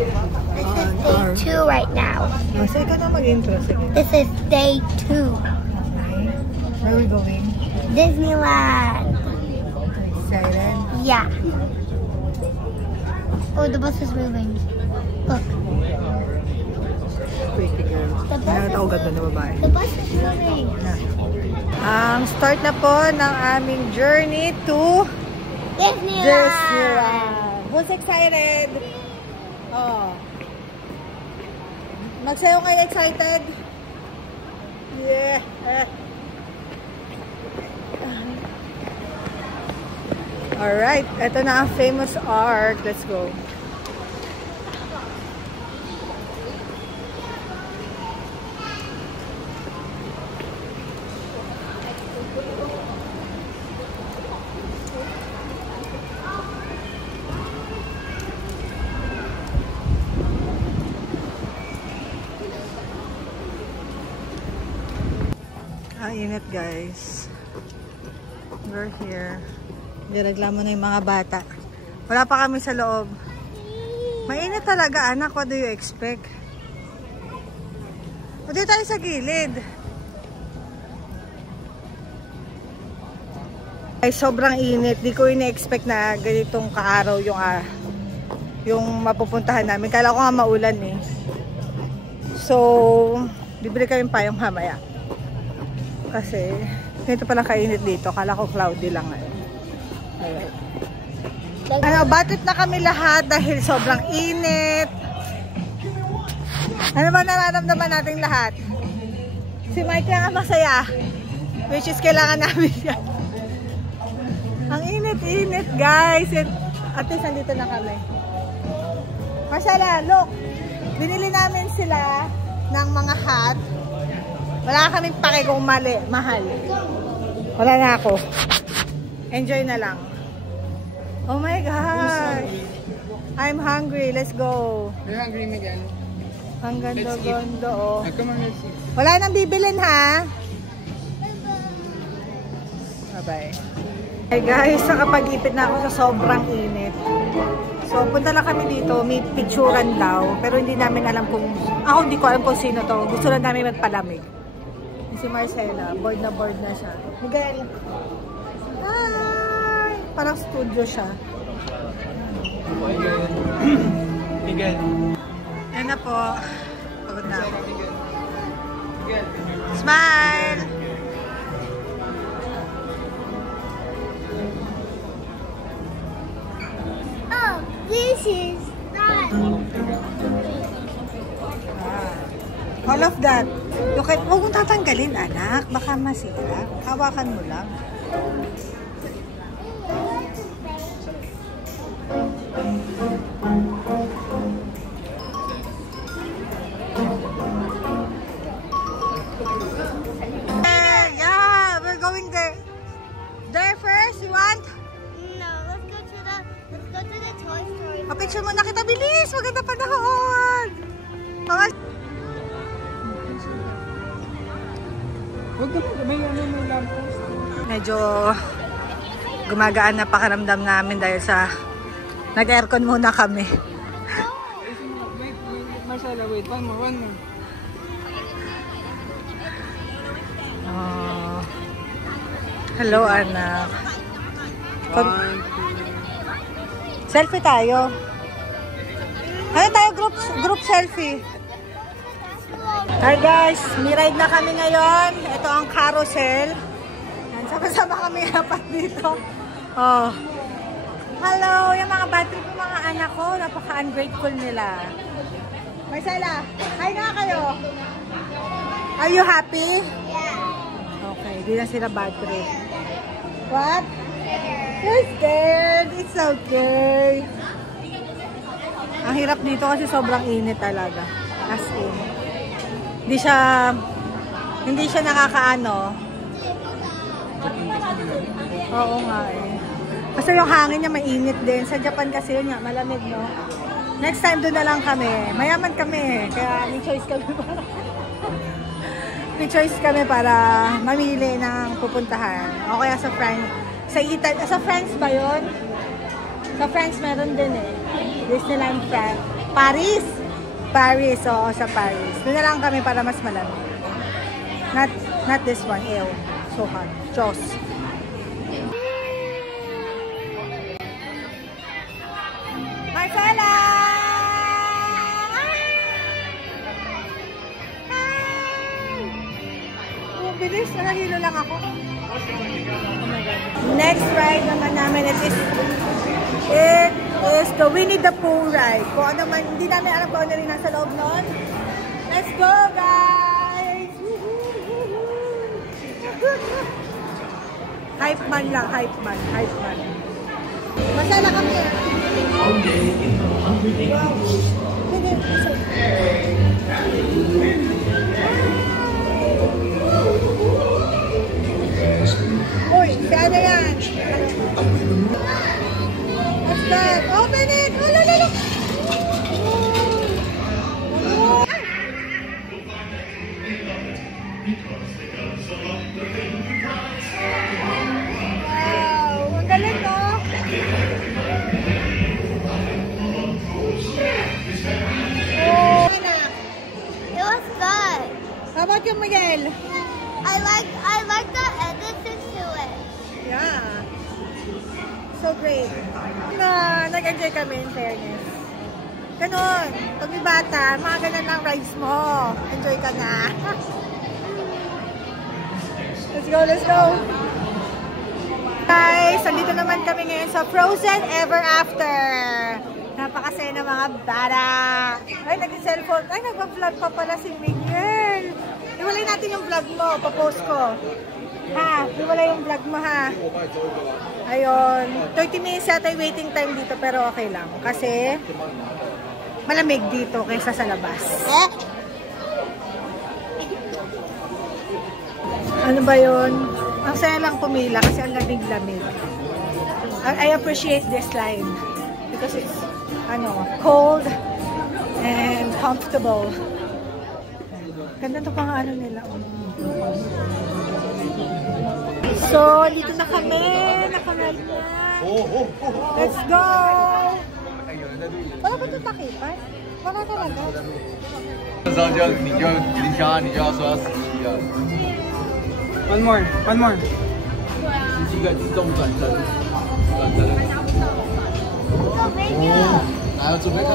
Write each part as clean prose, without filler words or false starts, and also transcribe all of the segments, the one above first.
This is day 2 right now. So, ikaw na mag-intro. This is day 2. Okay. Where are we going? Disneyland. Excited? Yeah. Oh, the bus is moving. Look. Pretty girl. Nakatawagad na babae. The bus is moving. Ang start na po ng aming journey to Disneyland. Who's excited? Oh. Magsayo kayo excited? Yeah. Alright, ito na ang famous arc. Let's go. Init guys. We're here. Nireklamo na yung mga bata. Wala pa kami sa loob. Mainit talaga anak. What do you expect? O dito tayo sa gilid. Ay sobrang init. Di ko ina-expect na ganitong kaaraw yung mapupuntahan namin. Kala ko nga maulan eh. So, bibili kami payong mamaya. Kasi, ganito palang kainit dito. Kala ko cloudy lang ngayon. Alright. Batit na kami lahat dahil sobrang init. Ano ba nararamdaman natin lahat? Si Mike lang ang masaya. Which is kailangan namin yan. Ang init-init guys. At least nandito na kami. Marcela, look. Binili namin sila ng mga hat. Wala kaming pake kung mahal. Wala na ako. Enjoy na lang. Oh my gosh. I'm hungry. Let's go. You're hungry, Miguel? Ang ganda-ganda oh. Come on, let's eat. Wala nang bibilin ha. Bye-bye. Hey guys, nakapag-ipit na ako sa sobrang init. So, punta lang kami dito. May picturean daw. Pero hindi namin alam kung... Ako hindi ko alam kung sino to. Gusto lang namin magpalamig. Si Marcela, board na siya. Miguel! Hi! Parang studio siya. Miguel. Yan na po. Pagod na ako. Smile! Oh, this is not. All of that. Huwag mong tatanggalin, anak. Baka masira. Hawakan mo lang. Yeah, we're going there. There first, you want? No, let's go to the Toy Story. Papicture mo na kita, bilis! Maganda panahon! Huwag ka may lampos. Medyo gumagaan na pakiramdam namin dahil sa nag-aircon muna kami. Wait, Marcela, wait. One more. Oh. Hello, anak. Selfie tayo. Ano tayo? Group selfie. Hi guys, may ride na kami ngayon. Ito ang carousel. Sama-sama kami apat dito. Oh. Hello, yung mga bad trip ng mga anak ko. Napaka-ungrateful nila. Marcela, hi nga kayo. Are you happy? Yeah. Okay, di na sila bad trip. What? You're scared. It's okay. Ang hirap dito kasi sobrang init talaga. As in. Hindi siya nakakaano. Oo nga eh. Kasi yung hangin niya mainit din. Sa Japan kasi yun nga, malamig no. Next time doon na lang kami. Mayaman kami. Kaya may choice kami para may choice kami para mamili ng pupuntahan. O kaya sa France. Sa France ba yun? Sa France meron din eh. Disneyland France. Paris. Paris, oo, sa Paris. Doon na lang kami para mas malamig. Not this one. Ew. So hot. Diyos. Marcela! Oh, bilis. Nahilo lang ako. Oh my God. Next ride naman namin, it is the Winnie the Pooh ride. Kung ano man, hindi namin alam kung ano rin nasa loob nun. Let's go, guys! Hype man lang, hype man. Masala kami. Uy, si ano yan? What's that? Open it! Oh, lala! Wow! Ang galing, no? Oh! It was good. How about you, Miguel? I like the editing to it. Yeah. So great. Nag-enjoy kami in fairness. Ganon. Pag may bata, mga ganon lang rides mo. Enjoy ka na. Let's go. Guys, andito naman kami ngayon sa Frozen Ever After. Napakasaya ng mga bata. Ay, nag-cellphone. Ay, nagpa-vlog pa pala si Miguel. Iwalay natin yung vlog mo. Pa-post ko. Ha? Iwalay yung vlog mo, ha? Ayun. 30 minutes yata yung waiting time dito, pero okay lang. Kasi malamig dito kaysa sa labas. Ano ba yun? Ang saya lang pumila kasi ang lamig-lamig. I appreciate this line because it's cold and comfortable. Ganda ito pang ano nila. So, dito na kami. Nakaride na. Let's go! Wala ba ito takipan? Wala talaga. 你就要说11了。 One more. 17个自动转身。来，准备看。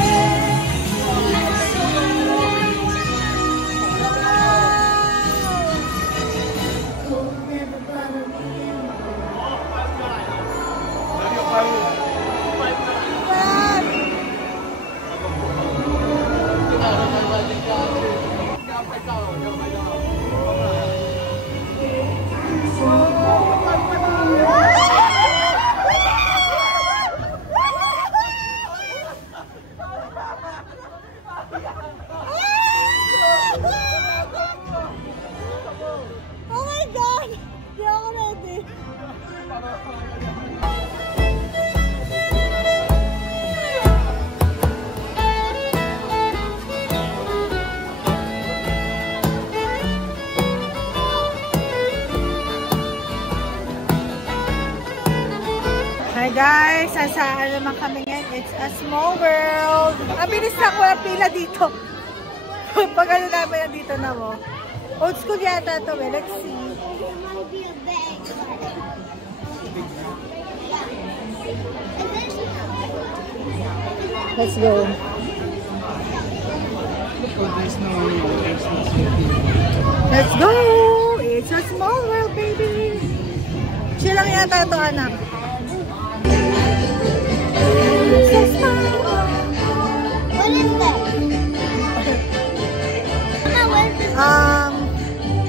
Oh my God! Di ako ready. Hi guys! Saan naman kami ngayon? It's a small world. Ang bilis lang, walang pila dito. Pag ano namin yan dito na mo. Old school yata ito eh. Let's see. There might be a bag. Let's go. Let's go! It's a small world, baby! Chill lang yata ito, anak. It's a small world. What is that? Mama, what is this?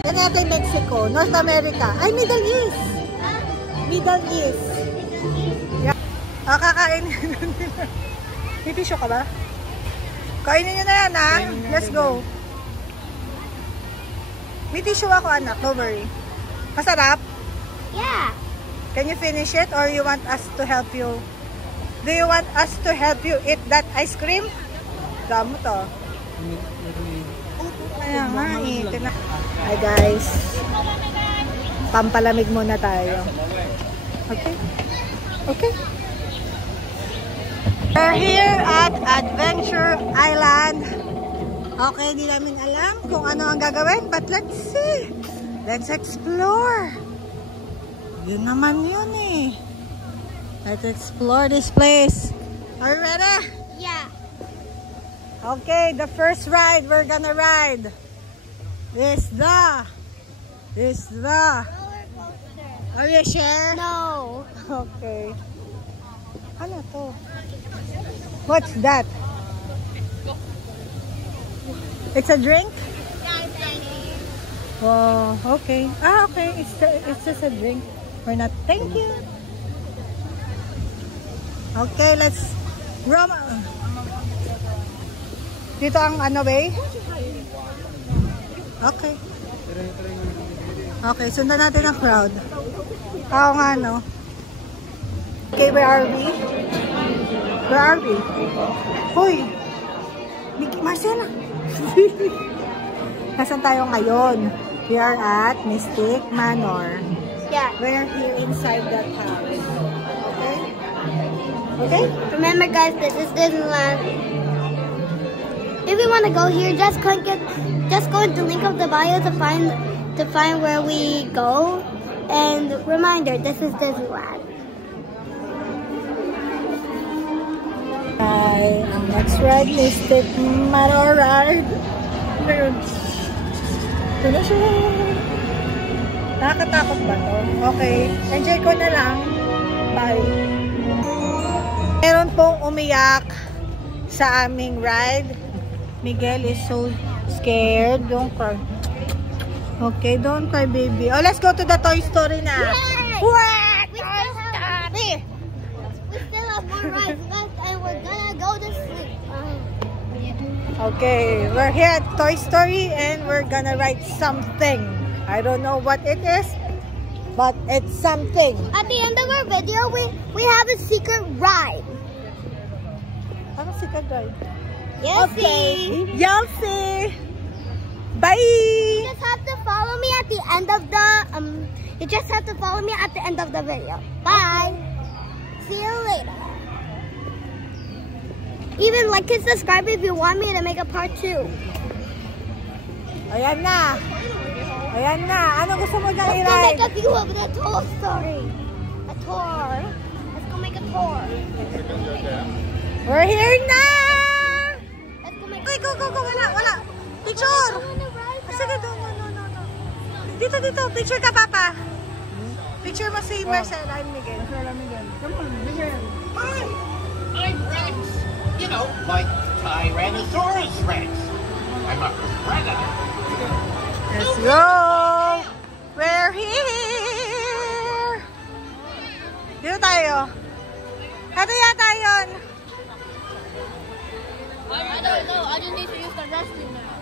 Yan yata yung Mexico, North America. Ay, Middle East! Middle East. Yeah. Kakain nila. May tissue ka ba? Kainin nyo na yan, ha? Let's go. May tissue ako, anak. Don't worry. Masarap? Yeah. Can you finish it or you want us to help you? Do you want us to help you eat that ice cream? Damo to. Kaya nga, eatin na. Hi guys. Pampalamig muna tayo. Okay? Okay. We're here at Adventure Island. Okay, di namin alam kung ano ang gagawin, but let's see. Let's explore. Yun naman yun eh. Let's explore this place. Are you ready? Yeah. Okay, the first ride we're gonna ride is the Roller coaster. Are you sure? No. Okay. Ano to? What's that? It's a drink? Oh, okay. Ah, okay. It's just a drink. We're not. Thank you. Okay, let's roam. Dito ang ano way? Okay. Okay, sundan natin ang crowd. Oo nga, no? Okay, where are we? Where are we? Hoy! Marcela! Nasaan tayo ngayon? We are at Mystic Manor. Yeah. We're here inside that house. Okay? Okay? Remember, guys, this is Disneyland. If you want to go here, just go into the link of the bio to find where we go. And reminder, this is Disneyland. Hi, ang next ride is Mystic Manor ride. Ngayon. Ito na siya. Nakakatakot ba to? Okay. Enjoy ko na lang. Bye. Meron pong umiyak sa aming ride. Miguel is so scared. Don't cry. Okay, don't cry, baby. Oh, let's go to the Toy Story na. Yay! What? We Toy Story! We still have more rides, guys, and we're gonna go to sleep. Okay, we're here at Toy Story and we're gonna ride something. I don't know what it is, but it's something. At the end of our video, we have a secret ride. Ano si Kagay? Yes, Okay. You'll see. Bye. You just have to follow me at the end of the You just have to follow me at the end of the video. Bye. See you later. Even like and subscribe if you want me to make a part 2. Ayan na. Ayan na. Ano gusto mo dyan Let's go make i-ride? a view of the Toy Story. A tour. Let's go make a tour. We're here na. Let's go make Uy, go. Wala. Picture. Sige, no. Dito. Picture ka, Papa. Picture mo si Marcela and Miguel. Come on, Miguel. Hi, I'm Rex. You know, like Tyrannosaurus Rex. I'm a predator. Let's go. We're here. Dito tayo. Ito yata yun. I don't know. I just need to use the restroom now.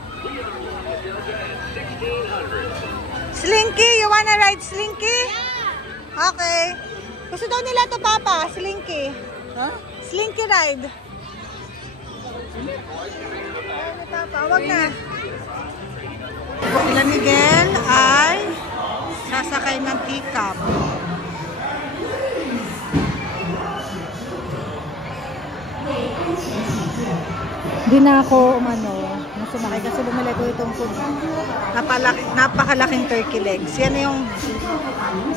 Slinky, you wanna ride Slinky? Okay. Gusto daw nila to, Papa, Slinky. Huh? Slinky ride. Ay, Papa, wag na. Sila Miguel ay sasakay ng teacup. Di na ako sumakay kasi bumili ko itong food. Napakalaking turkey legs. Yan yung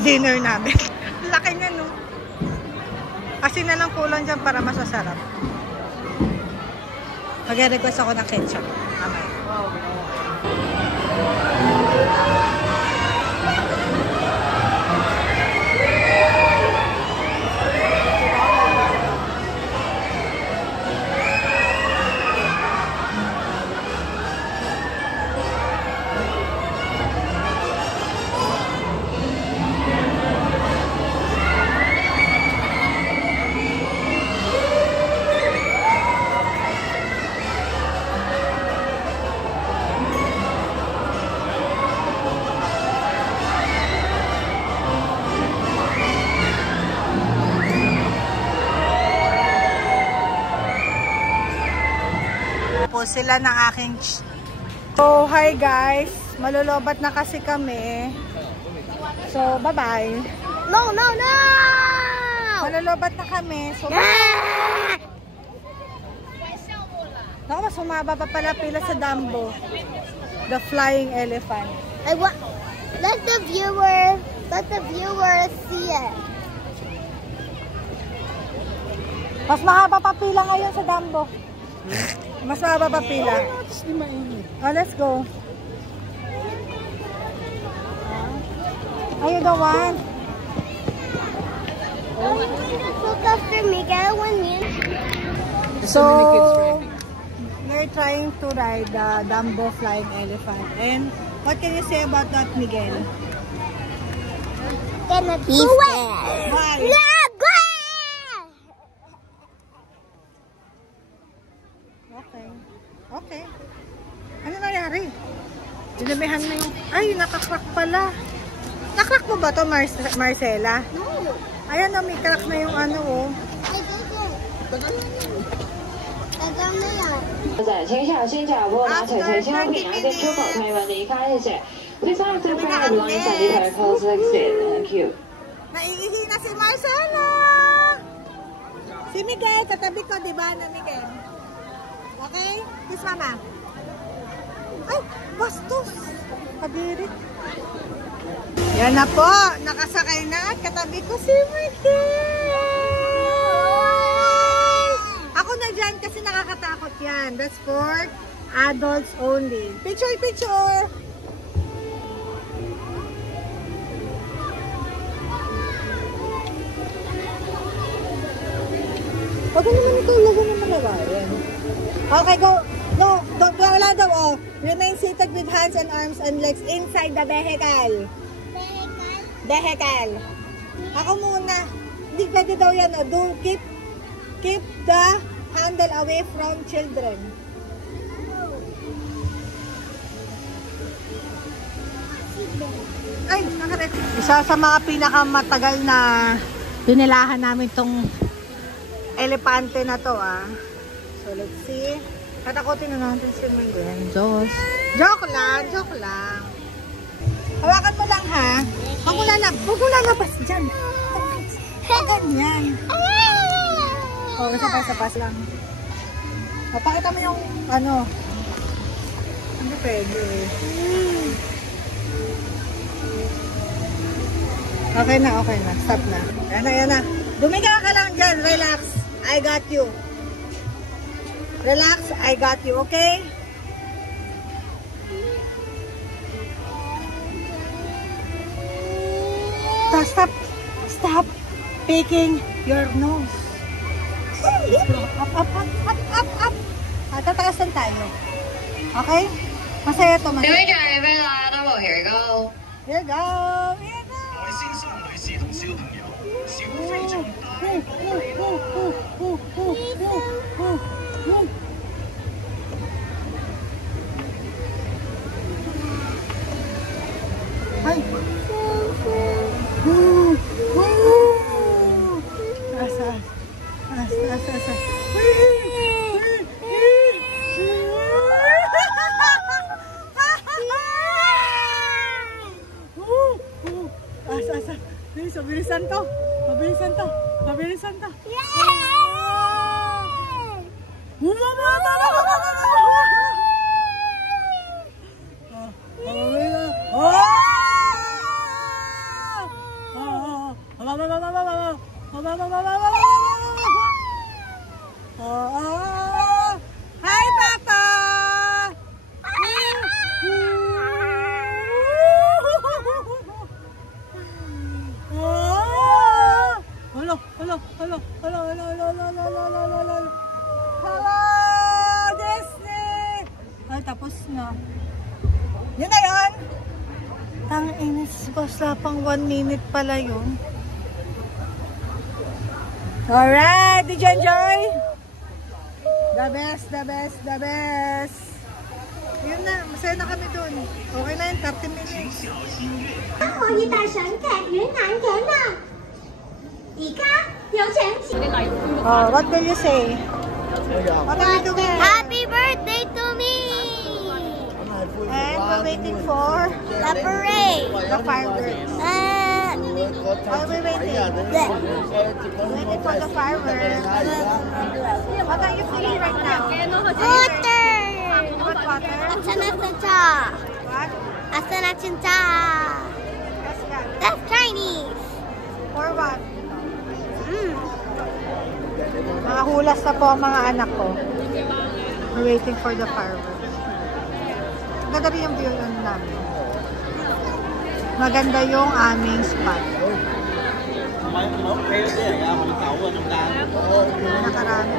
dinner namin. Laki niya, no? Kasi na lang kulang dyan para masasarap. Mag-request ako ng ketchup. Mamaya. Sila ng aking So, hi guys. Malulobat na kasi kami. So, bye-bye. No! Malulobat na kami. So, Naku, mas humaba pa pala pila sa Dumbo. The flying elephant. Let the viewers see it. Mas mahaba pa pila ngayon sa Dumbo. Mas mahaba pa pila. Oh, let's go. Are you the one? Look after Miguel when you. So, we're trying to ride the Dumbo flying elephant. And what can you say about that, Miguel? Gonna do it. Why? Yeah, go! Okay. Okay. Ano nangyari? Dinamihan na yung... Ay, nakakrak pala. Nakrak mo ba to, Marcela? No, Ayan na, may crack na yung ano, oh. I didn't. Tagal na yan. 在請小心腳步，拿齊齊超平安的出口梯運離開，謝謝。Please hold the flag alongside the proposed exit. Thank you. Naiihi na si Marcela! Si Miguel, katabi ko, di ba, na Miguel? Okay? Kiss mama. Ay, bastos! Kabirit. Yan na po, nakasakay na at katabi ko si Miguel! Ako na dyan kasi nakakatakot yan. That's for adults only. Picture, picture! Wag naman ito, wag naman lagayan. Okay, go. No, don't, wala daw, oh. Remain seated with hands and arms and legs inside the vehicle. Vehicle. Ako muna. Hindi pwede daw yan, oh. Do keep the handle away from children. Ay, nakarek. Isa sa mga pinakamatagal na dinilahan namin tong elepante na to, ah. So, let's see. Katakotin na natin si Miguel. Diyos. Joke lang, joke lang. Hawakan mo lang, ha? Huwag mo lalabas dyan. Huwag ganyan. O, sapas lang. O, pakita mo yung, ano. Hindi pwede. Okay na. Stop na. Yan na. Dumiga ka lang dyan. Relax. I got you. Relax. I got you. Okay? Stop picking your nose. Up. Tataasan tayo. Okay? Masaya to. Here we go, here we go. Here we go. Ay. Asa. Asa. Mabilisan to. Hi, Papa! Hello, Disney! Ay, tapos na. Yun na yun! Tang-inis, basta pang 1 minute pala yun. Alright, did you enjoy? The best. Yun na, masaya na kami dun. Okay na yun, 30 minutes. Oh, what will you say? What are we doing? Happy birthday to me! And we're waiting for The parade. the fireworks. Why are we waiting? Waiting for the fireworks. What are you feeling right now? Good. Chincha. That's Chinese. For what? Mm. Mga hulas na po ang mga anak ko. We're waiting for the fireworks. Maganda rin yung view namin. Maganda yung aming spot. Nakarami.